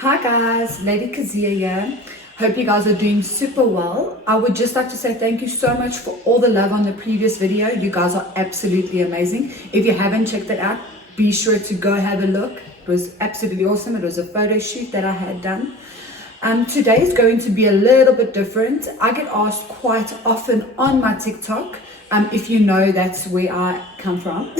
Hi guys, Lady Kazia here. Hope you guys are doing super well. I would just like to say thank you so much for all the love on the previous video. You guys are absolutely amazing. If you haven't checked it out, be sure to go have a look. It was absolutely awesome. It was a photo shoot that I had done. Today is going to be a little bit different. I get asked quite often on my TikTok. If you know, that's where I come from.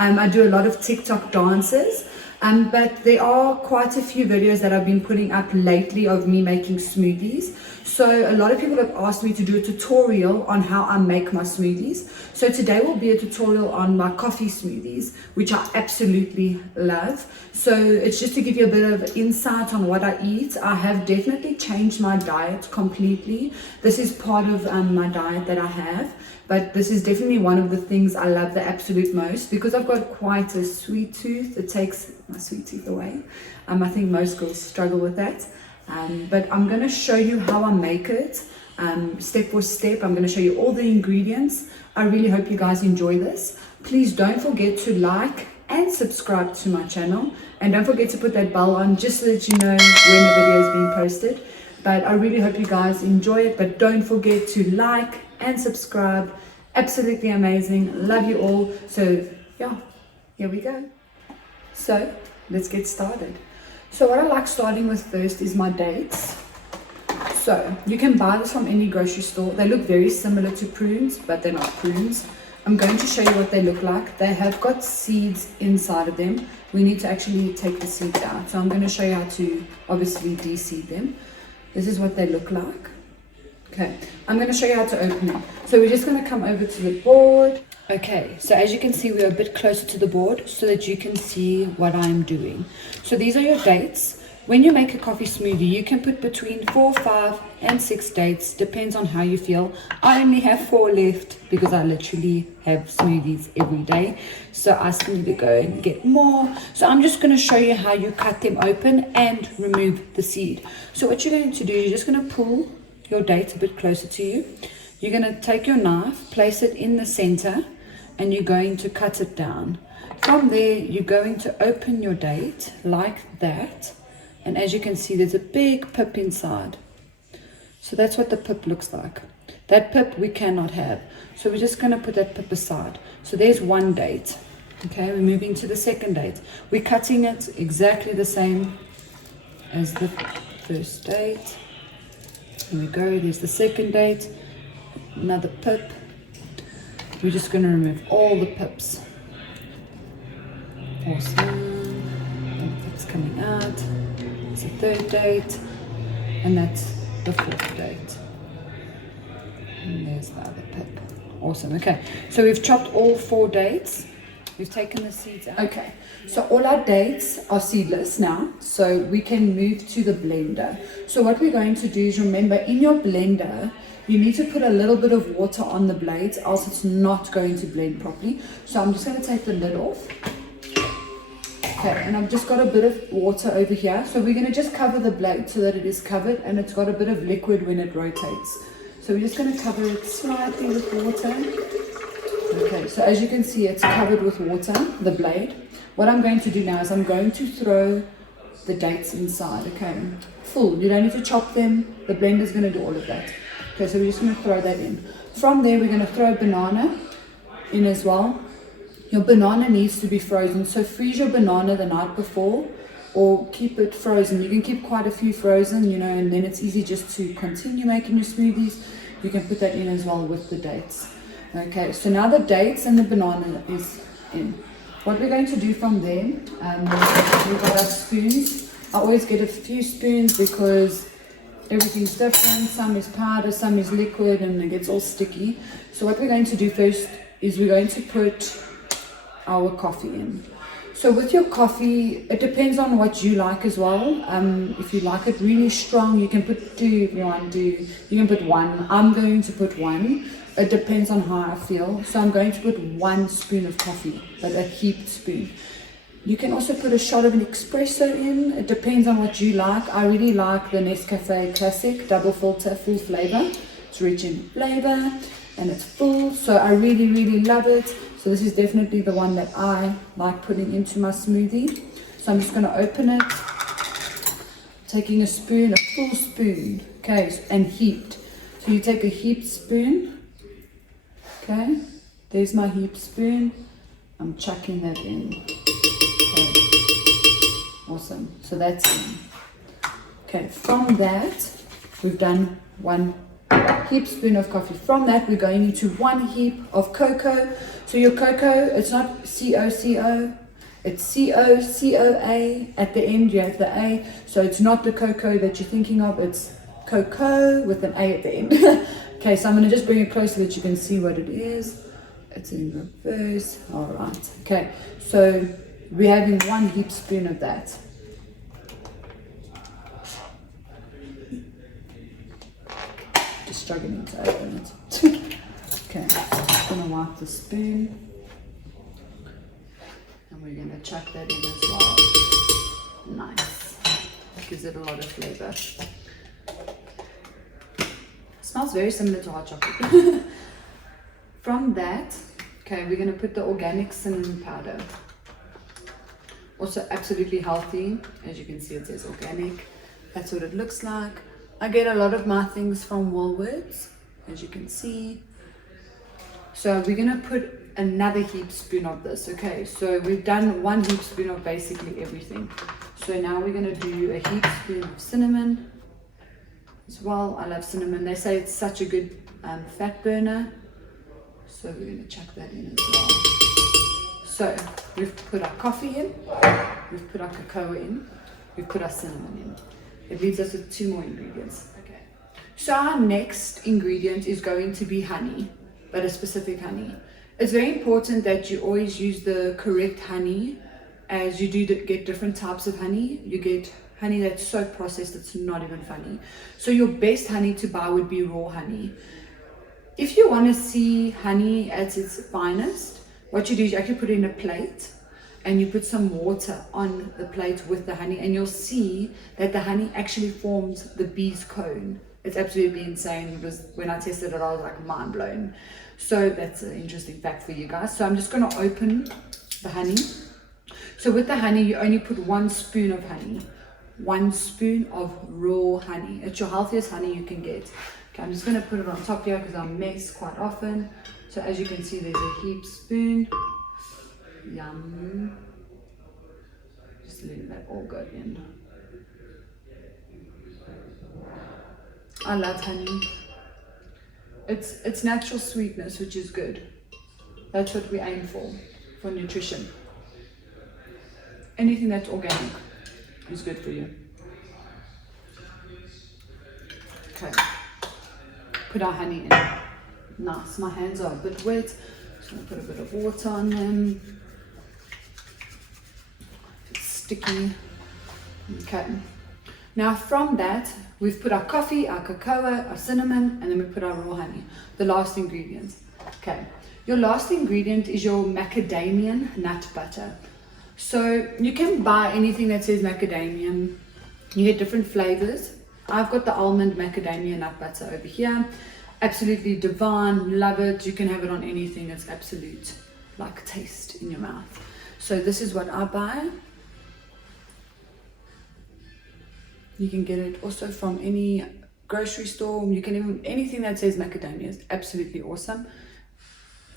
I do a lot of TikTok dances. But there are quite a few videos that I've been putting up lately of me making smoothies. So a lot of people have asked me to do a tutorial on how I make my smoothies. So today will be a tutorial on my coffee smoothies, which I absolutely love. So it's just to give you a bit of insight on what I eat. I have definitely changed my diet completely. This is part of my diet that I have. But this is definitely one of the things I love the absolute most because I've got quite a sweet tooth. It takes my sweet tooth away. I think most girls struggle with that. But I'm going to show you how I make it step for step. I'm going to show you all the ingredients. I really hope you guys enjoy this. Please don't forget to like and subscribe to my channel. And don't forget to put that bell on just so that you know when the video is being posted. But I really hope you guys enjoy it. But don't forget to like and subscribe. Absolutely amazing. Love you all. So yeah, here we go. So let's get started. So what I like starting with first is my dates. So you can buy this from any grocery store. They look very similar to prunes, but they're not prunes. I'm going to show you what they look like. They have got seeds inside of them. We need to actually take the seeds out. So I'm going to show you how to obviously de-seed them. This is what they look like. Okay, I'm going to show you how to open it. So we're just going to come over to the board. Okay, so as you can see, we're a bit closer to the board so that you can see what I'm doing. So these are your dates. When you make a coffee smoothie, you can put between 4, 5, and 6 dates. Depends on how you feel. I only have 4 left because I literally have smoothies every day. So I still need to go and get more. So I'm just going to show you how you cut them open and remove the seed. So what you're going to do, you're just going to pull your date a bit closer to you. You're going to take your knife, place it in the center, and you're going to cut it down. From there, you're going to open your date like that. And as you can see, there's a big pip inside. So that's what the pip looks like. That pip we cannot have. So we're just going to put that pip aside. So there's one date. Okay, we're moving to the second date. We're cutting it exactly the same as the first date. Here we go, there's the second date, another pip. We're just going to remove all the pips. Awesome. That's coming out. It's the third date, and that's the fourth date. And there's the other pip. Awesome, okay. So we've chopped all 4 dates. We've taken the seeds out. Okay, so all our dates are seedless now, so we can move to the blender. So what we're going to do is, remember, in your blender, you need to put a little bit of water on the blades, else it's not going to blend properly. So I'm just going to take the lid off. Okay, and I've just got a bit of water over here. So we're going to just cover the blade so that it is covered, and it's got a bit of liquid when it rotates. So we're just going to cover it slightly with water. Okay, so as you can see, it's covered with water, the blade. What I'm going to do now is I'm going to throw the dates inside, okay? Full, you don't need to chop them. The blender's going to do all of that. Okay, so we're just going to throw that in. From there, we're going to throw a banana in as well. Your banana needs to be frozen, so freeze your banana the night before or keep it frozen. You can keep quite a few frozen, you know, and then it's easy just to continue making your smoothies. You can put that in as well with the dates. Okay, so now the dates and the banana is in. What we're going to do from there, we've got our spoons. I always get a few spoons because everything's different. Some is powder, some is liquid, and it gets all sticky. So what we're going to do first is we're going to put our coffee in. So with your coffee, it depends on what you like as well. If you like it really strong, you can put 2 if you want to. You can put 1. I'm going to put 1. It depends on how I feel. So I'm going to put 1 spoon of coffee, but a heaped spoon. You can also put a shot of an espresso in. It depends on what you like. I really like the Nescafe Classic double filter, full flavor. It's rich in flavor and it's full. So I really, really love it. So this is definitely the one that I like putting into my smoothie. So I'm just going to open it. taking a spoon, a full spoon, okay, and heaped. So you take a heaped spoon, okay, there's my heaped spoon, I'm chucking that in, okay, awesome, so that's in. Okay, from that, we've done 1 heaped spoon of coffee. From that, we're going into 1 heap of cocoa. So your cocoa, it's not C-O-C-O, it's C-O-C-O-A. At the end, you have the A. So it's not the cocoa that you're thinking of, it's cocoa with an A at the end. Okay, so I'm going to just bring it close so that you can see what it is. It's in reverse. All right. Okay, so we're having 1 heaped spoon of that. Struggling to open it. Okay, I'm gonna wipe the spoon and we're gonna chuck that in as well. Nice, gives it a lot of flavor. Smells very similar to hot chocolate. From that, okay, we're gonna put the organic cinnamon powder. Also absolutely healthy. As you can see, it says organic. That's what it looks like. I get a lot of my things from Woolworths, as you can see. So we're going to put another heaped spoon of this. Okay, so we've done 1 heaped spoon of basically everything. So now we're going to do a heaped spoon of cinnamon as well. I love cinnamon. They say it's such a good fat burner. So we're going to chuck that in as well. So we've put our coffee in, we've put our cocoa in, we've put our cinnamon in. It leaves us with 2 more ingredients. Okay. So our next ingredient is going to be honey, but a specific honey. It's very important that you always use the correct honey, as you do get different types of honey. You get honey that's so processed it's not even funny. So your best honey to buy would be raw honey. If you want to see honey at its finest, what you do is you actually put it in a plate and you put some water on the plate with the honey, and you'll see that the honey actually forms the bee's cone. It's absolutely insane, because when I tested it, I was like mind blown. So that's an interesting fact for you guys. So I'm just going to open the honey. So with the honey, you only put 1 spoon of honey, 1 spoon of raw honey. It's your healthiest honey you can get. Okay, I'm just going to put it on top here because I mess quite often. So as you can see, there's a heaped spoon. Yum. Just letting that all go in. I love honey. It's natural sweetness, which is good. That's what we aim for nutrition. Anything that's organic is good for you. Okay. Put our honey in. Nice. My hands are a bit wet. Just going to put a bit of water on them. Sticky. Okay. Now from that, we've put our coffee, our cocoa, our cinnamon, and then we put our raw honey, the last ingredient. Okay. Your last ingredient is your macadamia nut butter. So you can buy anything that says macadamia. You get different flavors. I've got the almond macadamia nut butter over here. Absolutely divine, love it. You can have it on anything. It's absolute like taste in your mouth. So this is what I buy. You can get it also from any grocery store. You can even, anything that says macadamia is absolutely awesome.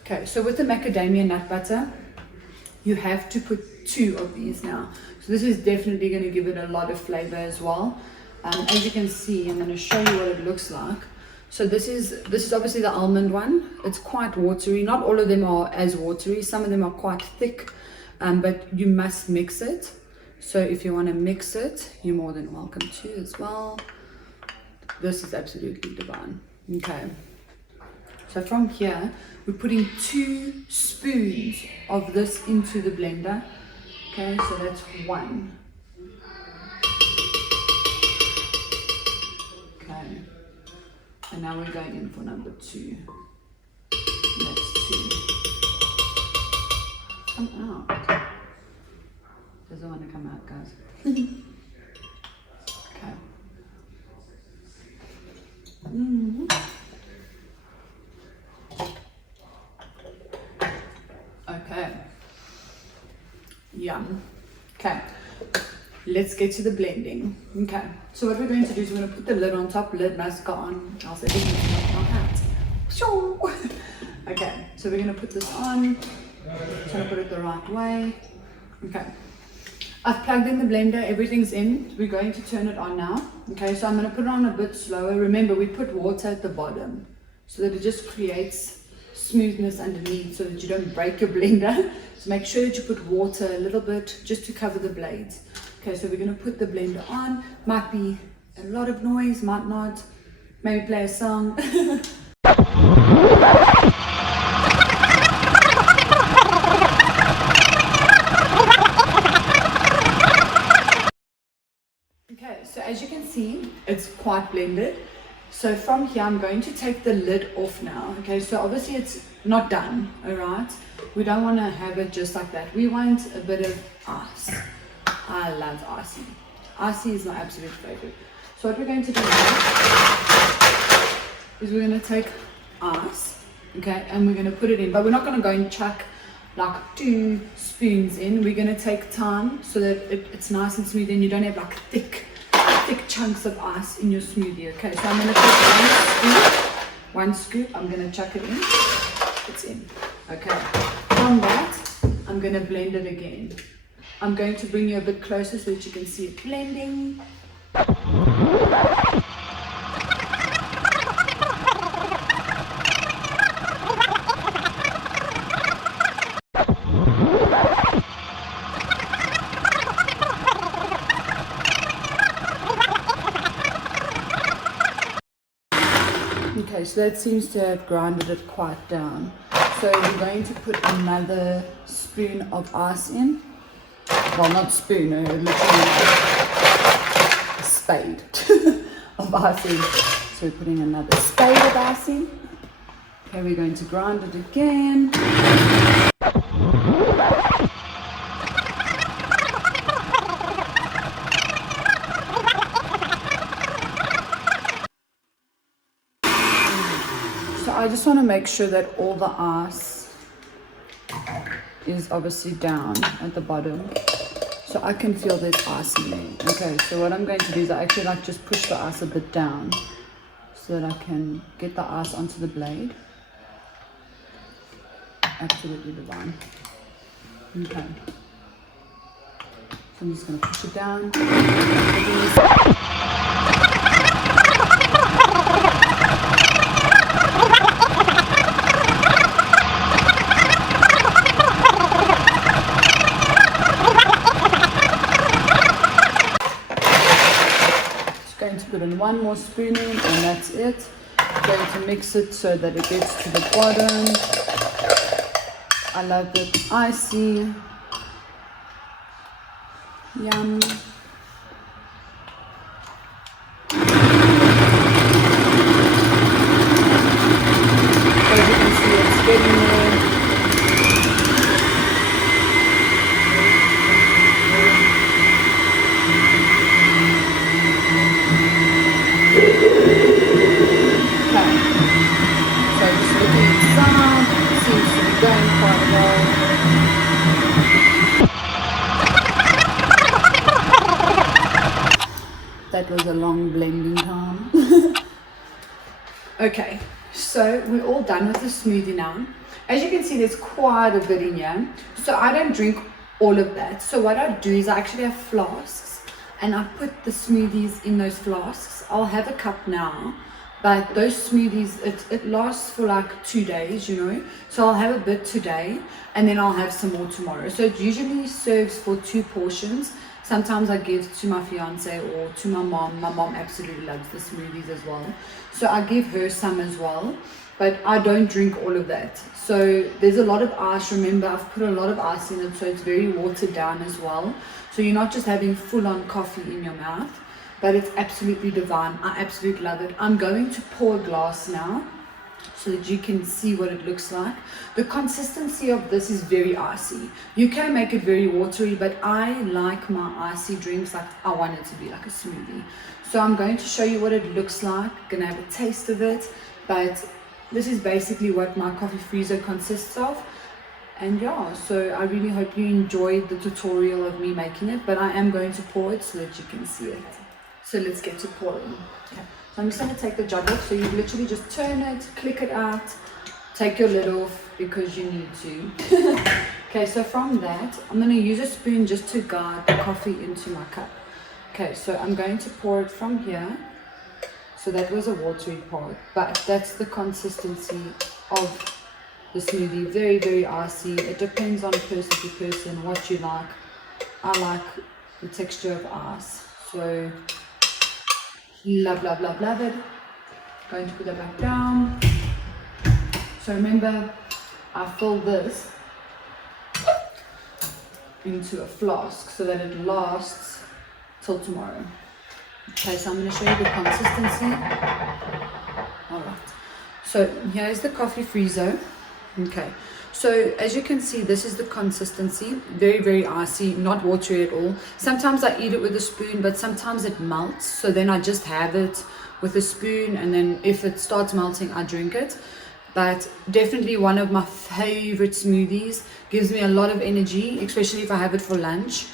Okay, so with the macadamia nut butter, you have to put 2 of these now. So this is definitely going to give it a lot of flavor as well. As you can see, I'm going to show you what it looks like. So this is obviously the almond one. It's quite watery. Not all of them are as watery. Some of them are quite thick, but you must mix it. So if you want to mix it, you're more than welcome to as well. This is absolutely divine. Okay. So from here, we're putting 2 spoons of this into the blender. Okay, so that's 1. Okay. And now we're going in for number 2. That's 2. Come out. Doesn't want to come out, guys. Okay. Okay. Yum. Okay. let's get to the blending. Okay, so what we're going to do is we're going to put the lid on top. Lid must go on. I'll say this is not hat. Okay, so we're going to put this on. Trying to put it the right way. Okay, I've plugged in the blender, everything's in. We're going to turn it on now. Okay, so I'm going to put it on a bit slower. Remember, we put water at the bottom so that it just creates smoothness underneath so that you don't break your blender. So make sure that you put water a little bit just to cover the blades. Okay, so we're going to put the blender on. Might be a lot of noise, might not. Maybe play a song. Okay, so as you can see, it's quite blended. So from here, I'm going to take the lid off now. Okay, so obviously it's not done, all right? We don't want to have it just like that. We want a bit of ice. I love icy. Icy is my absolute favorite. So what we're going to do now is we're going to take ice, okay, and we're going to put it in. But we're not going to go and chuck like 2 spoons in. We're going to take time so that it's nice and smooth and you don't have like thick chunks of ice in your smoothie. Okay, so I'm going to take one scoop, I'm going to chuck it in. It's in. Okay, from that I'm going to blend it again. I'm going to bring you a bit closer so that you can see it blending. Okay, so that seems to have grinded it quite down. So we're going to put another spoon of ice in. Well, not spoon, literally a spade of ice in. So we're putting another spade of ice in. Okay, we're going to grind it again. So I just want to make sure that all the ice is obviously down at the bottom, so I can feel there's ice in there. Okay, so what I'm going to do is I actually like just push the ice a bit down so that I can get the ice onto the blade. Absolutely divine. Okay, so I'm just going to push it down. Put in one more spoon in and that's it. I'm going to mix it so that it gets to the bottom. I love it icy. Yum. As you can see, it's getting there. That was a long blending time. Okay, so we're all done with the smoothie now. As you can see, there's quite a bit in here. So I don't drink all of that. So what I do is I actually have flasks and I put the smoothies in those flasks. I'll have a cup now, but those smoothies, it lasts for like 2 days, you know. So I'll have a bit today and then I'll have some more tomorrow. So it usually serves for 2 portions. Sometimes I give to my fiance or to my mom. My mom absolutely loves the smoothies as well. So I give her some as well, but I don't drink all of that. So there's a lot of ice. Remember, I've put a lot of ice in it, so it's very watered down as well. So you're not just having full-on coffee in your mouth, but it's absolutely divine. I absolutely love it. I'm going to pour a glass now so that you can see what it looks like. The consistency of this is very icy. You can make it very watery, but I like my icy drinks like I want it to be like a smoothie. So I'm going to show you what it looks like. Gonna have a taste of it, but this is basically what my Coffee Freezo consists of. And yeah, so I really hope you enjoyed the tutorial of me making it, but I am going to pour it so that you can see it. So let's get to pouring. Okay. So I'm just going to take the jug off. So you literally just turn it, click it out, take your lid off because you need to. Okay, so from that, I'm going to use a spoon just to guide the coffee into my cup. Okay, so I'm going to pour it from here. So that was a watery part, but that's the consistency of the smoothie. Very, very icy. It depends on person to person what you like. I like the texture of ice. So love, love, love, love it. Going to put that back down. So remember, I fill this into a flask so that it lasts till tomorrow. Okay, so I'm going to show you the consistency. Alright, so here's the Coffee Freezo. Okay, so as you can see, this is the consistency. Very, very icy, not watery at all. Sometimes I eat it with a spoon, but sometimes it melts. So then I just have it with a spoon, and then if it starts melting, I drink it. But definitely one of my favorite smoothies. Gives me a lot of energy, especially if I have it for lunch.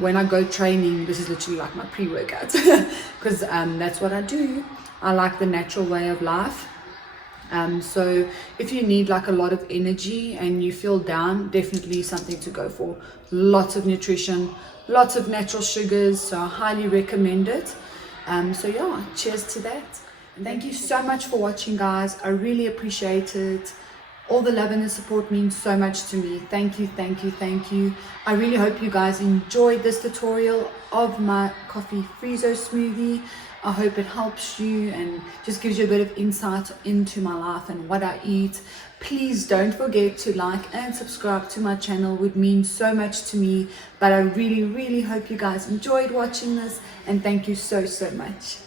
When I go training, this is literally like my pre-workout because that's what I do. I like the natural way of life. So if you need like a lot of energy and you feel down, definitely something to go for. Lots of nutrition, lots of natural sugars, so I highly recommend it. So yeah, cheers to that. And thank you so much for watching, guys. I really appreciate it. All the love and the support means so much to me. Thank you, thank you, thank you. I really hope you guys enjoyed this tutorial of my Coffee Freezo smoothie. I hope it helps you and just gives you a bit of insight into my life and what I eat. Please don't forget to like and subscribe to my channel. It would mean so much to me. But I really, really hope you guys enjoyed watching this, and thank you so, so much.